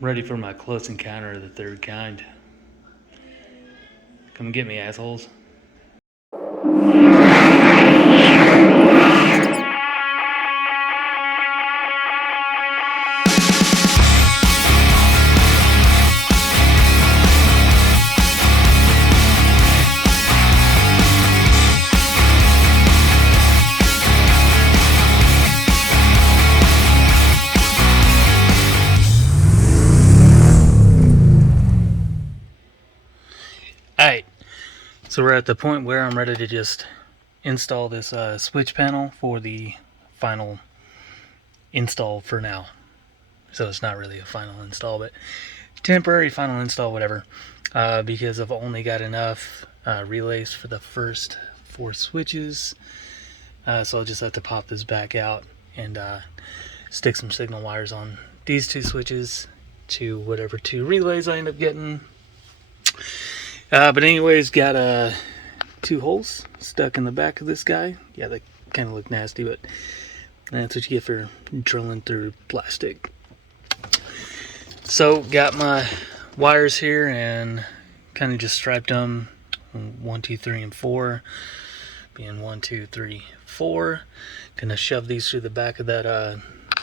ready for my close encounter of the third kind. Come and get me, assholes. Alright, so we're at the point where I'm ready to just install this switch panel for the final install for now. So it's not really a final install, but temporary final install, whatever, because I've only got enough relays for the first 4 switches. So I'll just have to pop this back out and stick some signal wires on these 2 switches to whatever 2 relays I end up getting. But anyways, got 2 holes stuck in the back of this guy. Yeah, they kind of look nasty, but that's what you get for drilling through plastic. So got my wires here and kind of just striped them 1, 2, 3, and 4. Being 1, 2, 3, 4. Gonna shove these through the back of that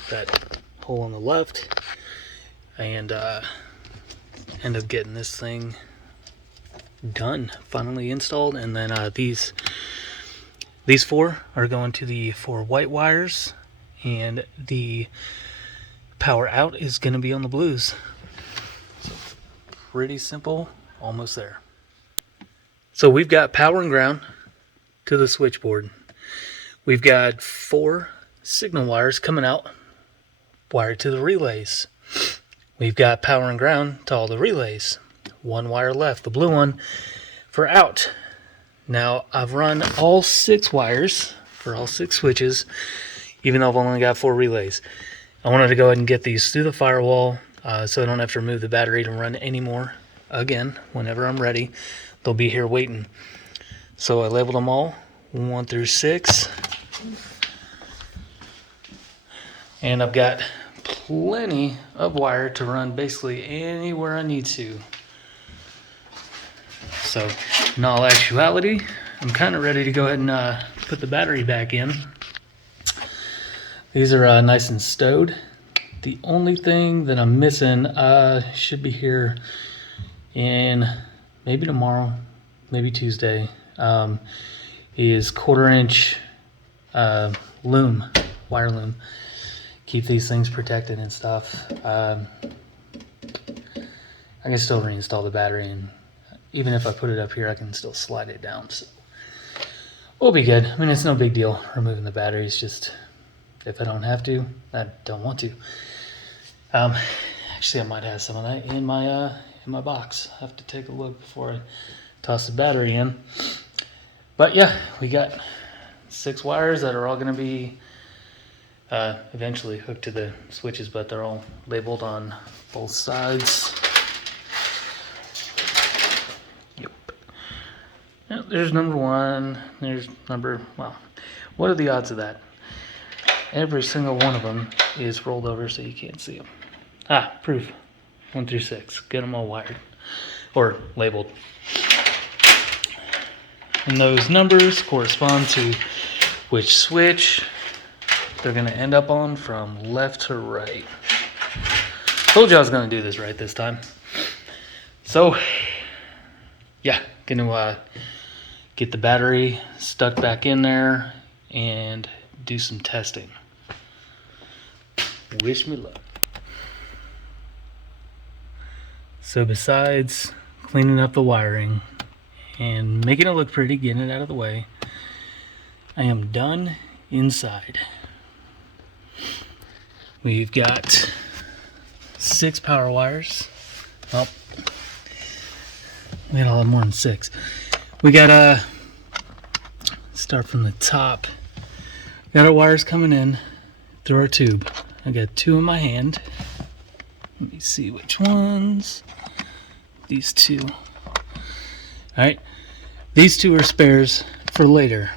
that hole on the left, and end up getting this thing done, finally installed. And then these 4 are going to the 4 white wires, and the power out is going to be on the blues. So pretty simple, almost there. So we've got power and ground to the switchboard. We've got 4 signal wires coming out, wired to the relays. We've got power and ground to all the relays. 1 wire left, the blue one, for out. Now I've run all 6 wires for all 6 switches, even though I've only got 4 relays. I wanted to go ahead and get these through the firewall so I don't have to remove the battery to run anymore. Again, whenever I'm ready, they'll be here waiting. So I labeled them all 1 through 6, and I've got plenty of wire to run basically anywhere I need to. So in all actuality, I'm kind of ready to go ahead and put the battery back in. These are nice and stowed. The only thing that I'm missing should be here in maybe tomorrow, maybe Tuesday, is 1/4 inch loom, wire loom. Keep these things protected and stuff. I can still reinstall the battery, and even if I put it up here, I can still slide it down. So we'll be good. I mean, it's no big deal removing the batteries. Just if I don't have to, I don't want to. Actually, I might have some of that in my box. I have to take a look before I toss the battery in. But yeah, we got 6 wires that are all going to be eventually hooked to the switches, but they're all labeled on both sides. Yep. Now, there's number 1. There's number, well, what are the odds of that? Every single one of them is rolled over so you can't see them. Proof. 1 through 6. Get them all wired or labeled. And those numbers correspond to which switch they're going to end up on from left to right. Told you I was going to do this right this time. So, yeah, going to get the battery stuck back in there and do some testing. Wish me luck. So besides cleaning up the wiring and making it look pretty, getting it out of the way, I am done inside. We've got 6 power wires. Oh, we got a lot more than 6. We got start from the top. Got our wires coming in through our tube. I got 2 in my hand. Let me see which ones. These 2. Alright, these 2 are spares for later.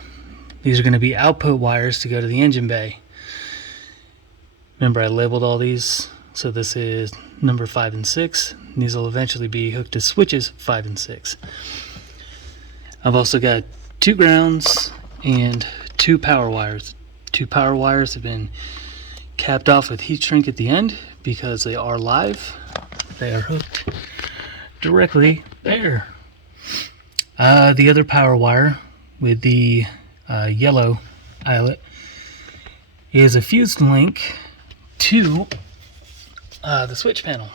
These are going to be output wires to go to the engine bay. Remember, I labeled all these So this is number 5 and 6. These will eventually be hooked to switches 5 and 6. I've also got 2 grounds and 2 power wires. 2 power wires have been capped off with heat shrink at the end because they are live. They are hooked directly there. The other power wire with the yellow eyelet is a fused link to the switch panel.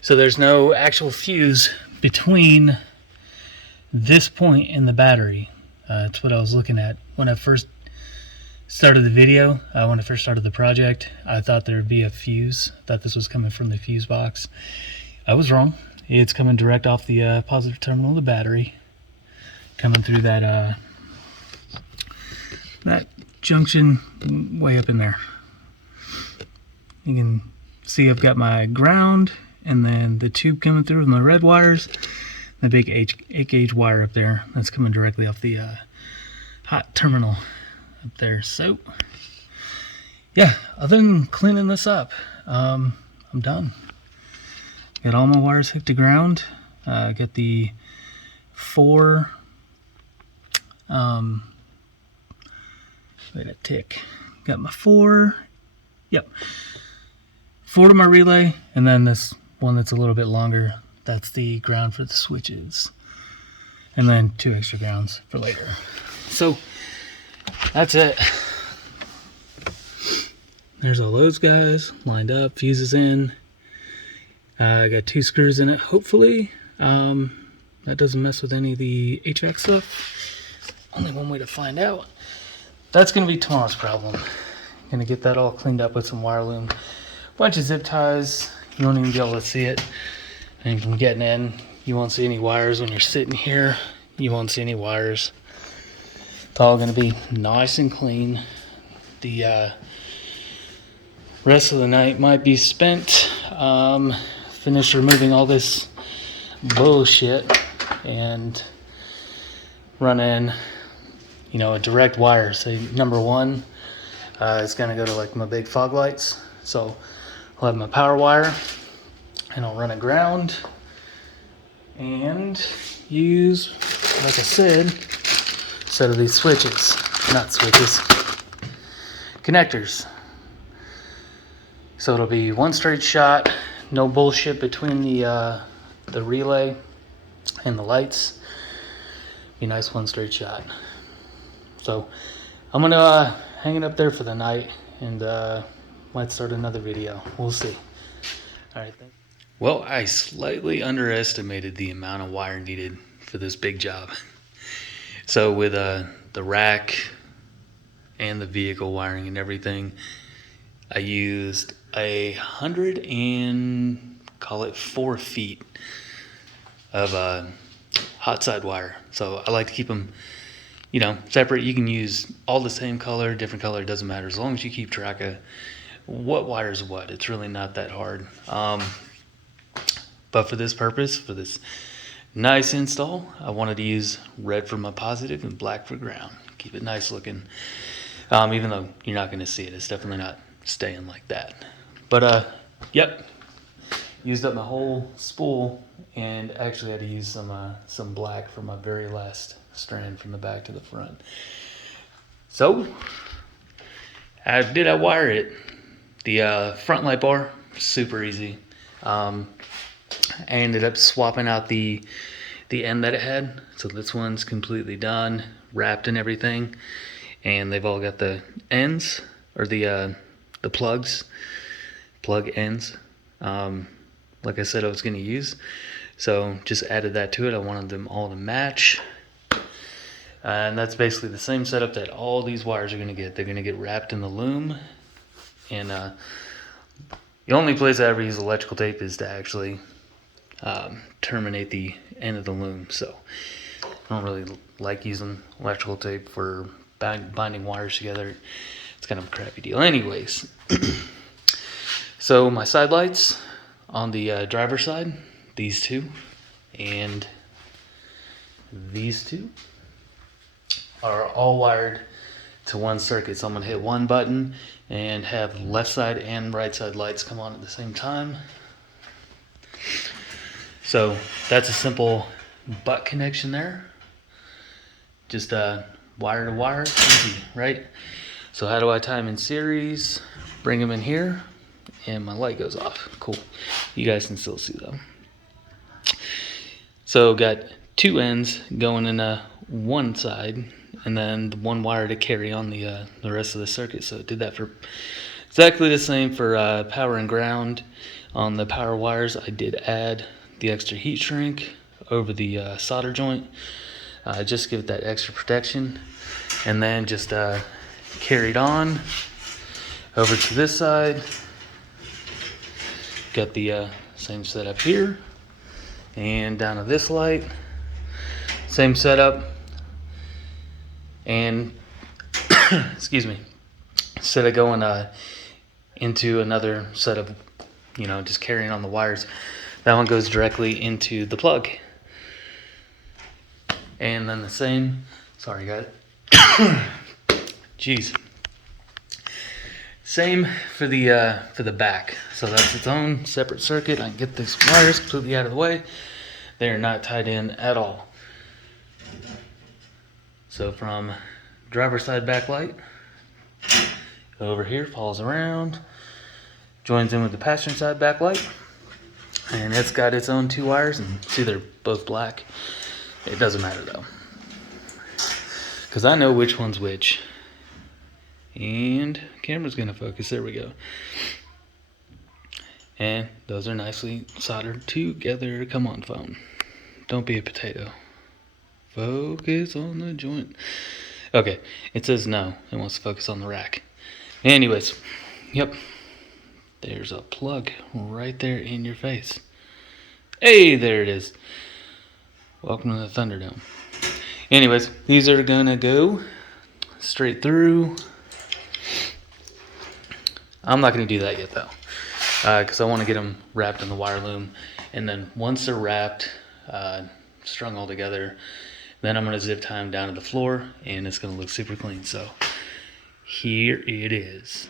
So there's no actual fuse between this point and the battery. That's what I was looking at when I first started the video. When I first started the project, I thought there would be a fuse. I thought this was coming from the fuse box. I was wrong. It's coming direct off the positive terminal of the battery, coming through that that junction way up in there. You can see I've got my ground and then the tube coming through with my red wires, the big 8 gauge wire up there that's coming directly off the hot terminal up there. So yeah, other than cleaning this up, I'm done. Got all my wires hooked to ground. Got the 4 wait a tick. Got my 4. Yep. 4 to my relay, and then this one that's a little bit longer, that's the ground for the switches. And then 2 extra grounds for later. So that's it. There's all those guys lined up, fuses in. I got 2 screws in it, hopefully. That doesn't mess with any of the HVAC stuff. Only one way to find out. That's going to be tomorrow's problem. Going to get that all cleaned up with some wire loom. Bunch of zip ties. You won't even be able to see it. And from getting in, you won't see any wires. When you're sitting here, you won't see any wires. It's all going to be nice and clean. The rest of the night might be spent. Finish removing all this bullshit and run in, you know, a direct wire. Say number 1 is going to go to like my big fog lights. So I'll have my power wire and I'll run a ground and use, like I said, a set of these switches, not switches, connectors. So it'll be one straight shot, no bullshit between the relay and the lights. Be a nice one straight shot. So I'm gonna hang it up there for the night and might start another video. We'll see. All right. Thanks. Well, I slightly underestimated the amount of wire needed for this big job. So with the rack and the vehicle wiring and everything, I used 104 feet of hot side wire. So I like to keep them, you know, separate. You can use all the same color, different color, doesn't matter, as long as you keep track of what wire is what. It's really not that hard. But for this purpose, for this nice install, I wanted to use red for my positive and black for ground. Keep it nice looking. Even though you're not going to see it, it's definitely not staying like that. But yep, used up my whole spool and actually had to use some black for my very last strand from the back to the front. So how did I wire it? The front light bar, super easy. I ended up swapping out the end that it had. So this one's completely done, wrapped and everything, and they've all got the ends, or the plug ends, like I said I was going to use. So just added that to it. I wanted them all to match, and that's basically the same setup that all these wires are going to get. They're going to get wrapped in the loom, and the only place I ever use electrical tape is to actually terminate the end of the loom. So I don't really like using electrical tape for binding wires together. It's kind of a crappy deal. Anyways, so my side lights on the driver's side, these two and these two, are all wired to one circuit. So I'm gonna hit one button and have left side and right side lights come on at the same time. So that's a simple butt connection there. Just wire to wire, easy, right? So how do I tie them in series? Bring them in here, and my light goes off. Cool. You guys can still see though. So got two ends going in one side, and then the one wire to carry on the rest of the circuit. So it did that for exactly the same for power and ground. On the power wires, I did add the extra heat shrink over the solder joint, just give it that extra protection, and then just carried on over to this side. Got the same setup here, and down to this light, same setup, and excuse me, instead of going into another set of, just carrying on the wires, that one goes directly into the plug. And then the same, sorry guys, jeez, same for the back. So that's its own separate circuit. I can get these wires completely out of the way. They're not tied in at all. So from driver's side backlight over here, follows around, joins in with the passenger side backlight, and it's got its own two wires. And see, they're both black. It doesn't matter though, because I know which one's which. And camera's gonna focus. There we go. And those are nicely soldered together. Come on, phone. Don't be a potato. Focus on the joint. Okay, it says no. It wants to focus on the rack. Anyways, yep. There's a plug right there in your face. Hey, there it is. Welcome to the Thunderdome. Anyways, these are gonna go straight through. I'm not gonna do that yet though, because I want to get them wrapped in the wire loom, and then once they're wrapped, strung all together, then I'm gonna zip tie them down to the floor, and it's gonna look super clean. So here it is.